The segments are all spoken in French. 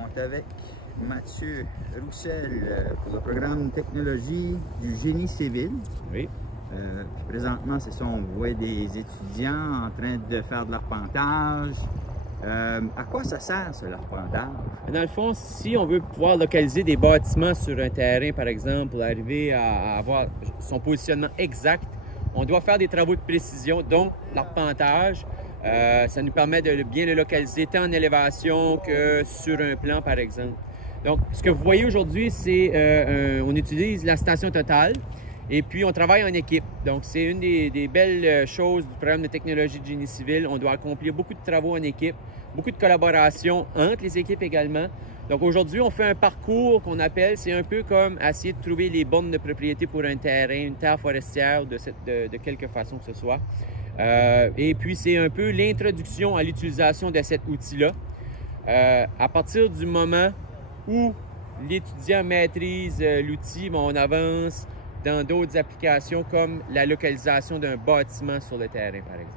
On est avec Mathieu Roussel pour le programme technologie du génie civil. Oui. Présentement, c'est ça, on voit des étudiants en train de faire de l'arpentage. À quoi ça sert, ce l'arpentage? Dans le fond, si on veut pouvoir localiser des bâtiments sur un terrain, par exemple, pour arriver à avoir son positionnement exact, on doit faire des travaux de précision, donc l'arpentage. Ça nous permet de bien le localiser tant en élévation que sur un plan, par exemple. Donc, ce que vous voyez aujourd'hui, c'est on utilise la station Total et puis on travaille en équipe. Donc, c'est une des belles choses du programme de technologie de génie civil. On doit accomplir beaucoup de travaux en équipe, beaucoup de collaboration entre les équipes également. Donc, aujourd'hui, on fait un parcours qu'on appelle, c'est un peu comme essayer de trouver les bornes de propriété pour un terrain, une terre forestière de quelque façon que ce soit. Et puis, c'est un peu l'introduction à l'utilisation de cet outil-là. À partir du moment où l'étudiant maîtrise l'outil, on avance dans d'autres applications comme la localisation d'un bâtiment sur le terrain, par exemple.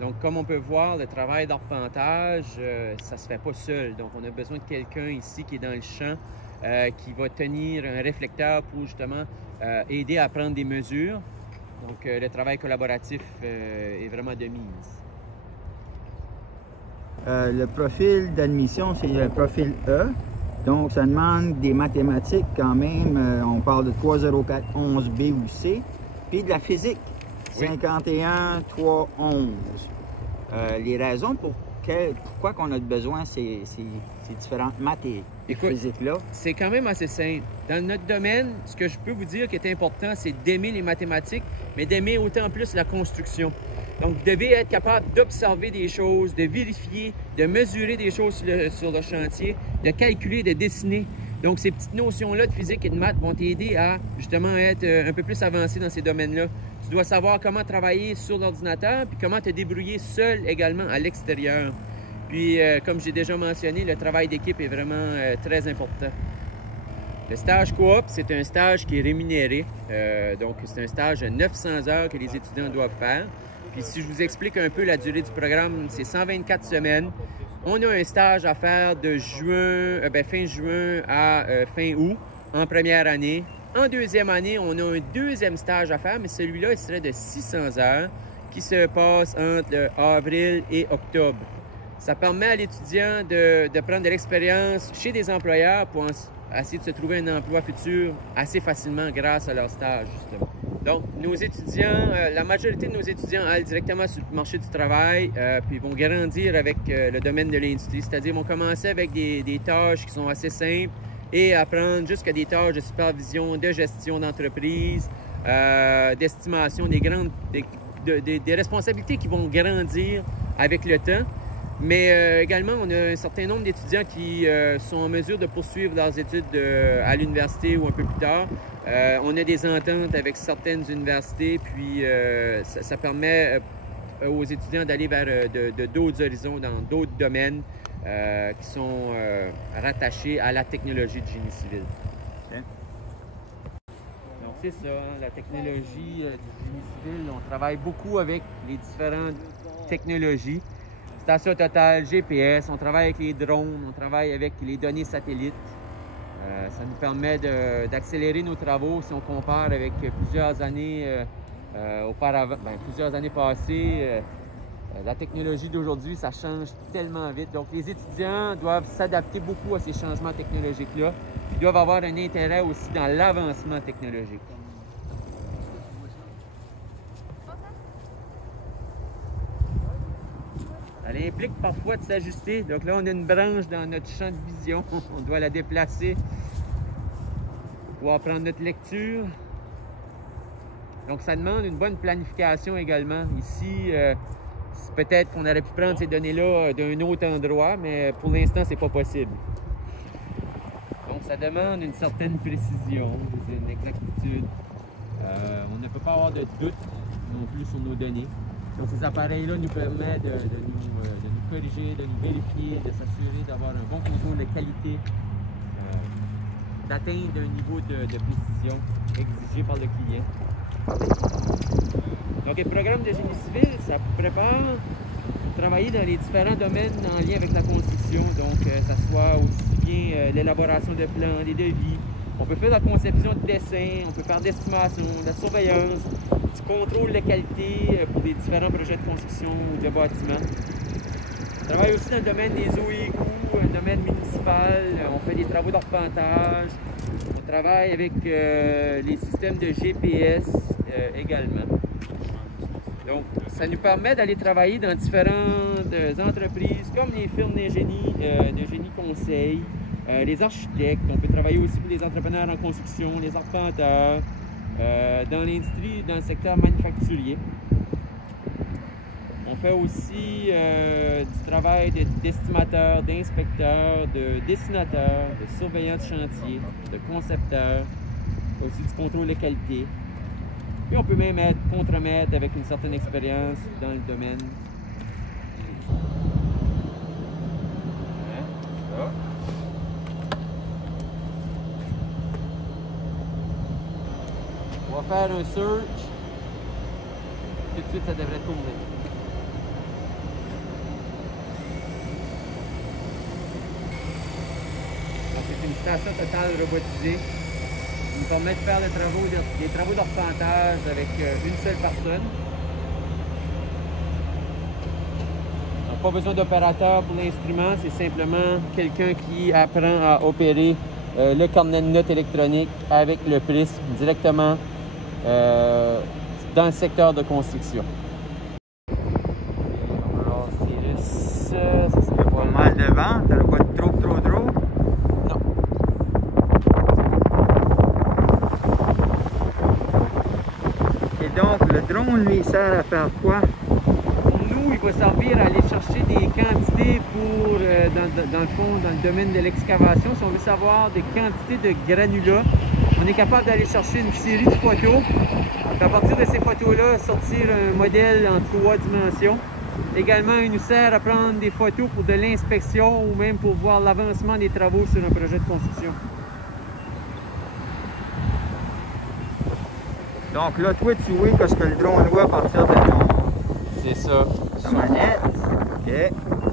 Donc, comme on peut voir, le travail d'arpentage, ça ne se fait pas seul. Donc, on a besoin de quelqu'un ici qui est dans le champ, qui va tenir un réflecteur pour justement aider à prendre des mesures. Donc, le travail collaboratif est vraiment de mise. Le profil d'admission, c'est le profil E. Donc, ça demande des mathématiques quand même. On parle de 30411 B ou C. Puis de la physique, oui. 51 311. Les raisons pourquoi on a besoin de ces différentes maths et physiques-là? C'est quand même assez simple. Dans notre domaine, ce que je peux vous dire qui est important, c'est d'aimer les mathématiques, mais d'aimer autant plus la construction. Donc, vous devez être capable d'observer des choses, de vérifier, de mesurer des choses sur le chantier, de calculer, de dessiner. Donc, ces petites notions-là de physique et de maths vont t'aider à, justement, être un peu plus avancé dans ces domaines-là. Tu dois savoir comment travailler sur l'ordinateur, puis comment te débrouiller seul également à l'extérieur. Puis, comme j'ai déjà mentionné, le travail d'équipe est vraiment très important. Le stage coop, c'est un stage qui est rémunéré. Donc, c'est un stage de 900 heures que les étudiants doivent faire. Puis si je vous explique un peu la durée du programme, c'est 124 semaines. On a un stage à faire de fin juin à fin août en première année. En deuxième année, on a un deuxième stage à faire, mais celui-là, il serait de 600 heures qui se passe entre avril et octobre. Ça permet à l'étudiant de prendre de l'expérience chez des employeurs pour essayer de se trouver un emploi futur assez facilement grâce à leur stage, justement. Donc, nos étudiants, la majorité de nos étudiants allent directement sur le marché du travail, puis vont grandir avec le domaine de l'industrie, c'est-à-dire vont commencer avec des tâches qui sont assez simples et apprendre jusqu'à des tâches de supervision, de gestion d'entreprise, d'estimation, des responsabilités qui vont grandir avec le temps. Mais également, on a un certain nombre d'étudiants qui sont en mesure de poursuivre leurs études à l'université ou un peu plus tard. On a des ententes avec certaines universités, puis ça permet aux étudiants d'aller vers d'autres horizons dans d'autres domaines qui sont rattachés à la technologie du génie civil. Okay. Donc c'est ça, la technologie du génie civil. On travaille beaucoup avec les différentes technologies. Station Total, GPS, on travaille avec les drones, on travaille avec les données satellites. Ça nous permet d'accélérer nos travaux si on compare avec plusieurs années auparavant, plusieurs années passées. La technologie d'aujourd'hui, ça change tellement vite. Donc, les étudiants doivent s'adapter beaucoup à ces changements technologiques-là. Ils doivent avoir un intérêt aussi dans l'avancement technologique. Elle implique parfois de s'ajuster. Donc là, on a une branche dans notre champ de vision. On doit la déplacer pour pouvoir prendre notre lecture. Donc, ça demande une bonne planification également. Ici, peut-être qu'on aurait pu prendre ces données-là d'un autre endroit, mais pour l'instant, c'est pas possible. Donc, ça demande une certaine précision, une exactitude. On ne peut pas avoir de doute non plus sur nos données. Donc, ces appareils-là nous permettent de nous corriger, de nous vérifier, de s'assurer d'avoir un bon contrôle de qualité, d'atteindre un niveau de précision exigé par le client. Donc, le programme de génie civil, ça prépare travailler dans les différents domaines en lien avec la construction, donc ça soit aussi bien l'élaboration de plans, des devis. On peut faire de la conception de dessin, on peut faire de l'estimation, de la surveillance, du contrôle de qualité pour des différents projets de construction ou de bâtiments. On travaille aussi dans le domaine des eaux et égouts, le domaine municipal, on fait des travaux d'arpentage, on travaille avec les systèmes de GPS également. Donc, ça nous permet d'aller travailler dans différentes entreprises, comme les firmes de génie conseil, les architectes. On peut travailler aussi pour les entrepreneurs en construction, les arpenteurs, dans l'industrie, dans le secteur manufacturier. On fait aussi du travail d'estimateur, d'inspecteur, de dessinateur, de surveillant de chantier, de concepteur, aussi du contrôle de qualité. Puis on peut même être contremaître avec une certaine expérience dans le domaine. On va faire un search. Tout de suite, ça devrait tourner. C'est une station totale robotisée qui nous permet de faire des travaux d'arpentage avec une seule personne. On n'a pas besoin d'opérateur pour l'instrument, c'est simplement quelqu'un qui apprend à opérer le carnet de notes électronique avec le prisme directement dans le secteur de construction. Alors, ça serait pas mal de vent, ça n'a pas de trop. Non. Et donc, le drone, lui, sert à faire quoi? Pour nous, il va servir à aller chercher des quantités pour, dans le fond, dans le domaine de l'excavation. Si on veut savoir des quantités de granulats, on est capable d'aller chercher une série de photos. À partir de ces photos-là, sortir un modèle en 3 dimensions. Également, il nous sert à prendre des photos pour de l'inspection ou même pour voir l'avancement des travaux sur un projet de construction. Donc là, toi, tu vois parce que le drone voit à partir de C'est ça. la manette. OK.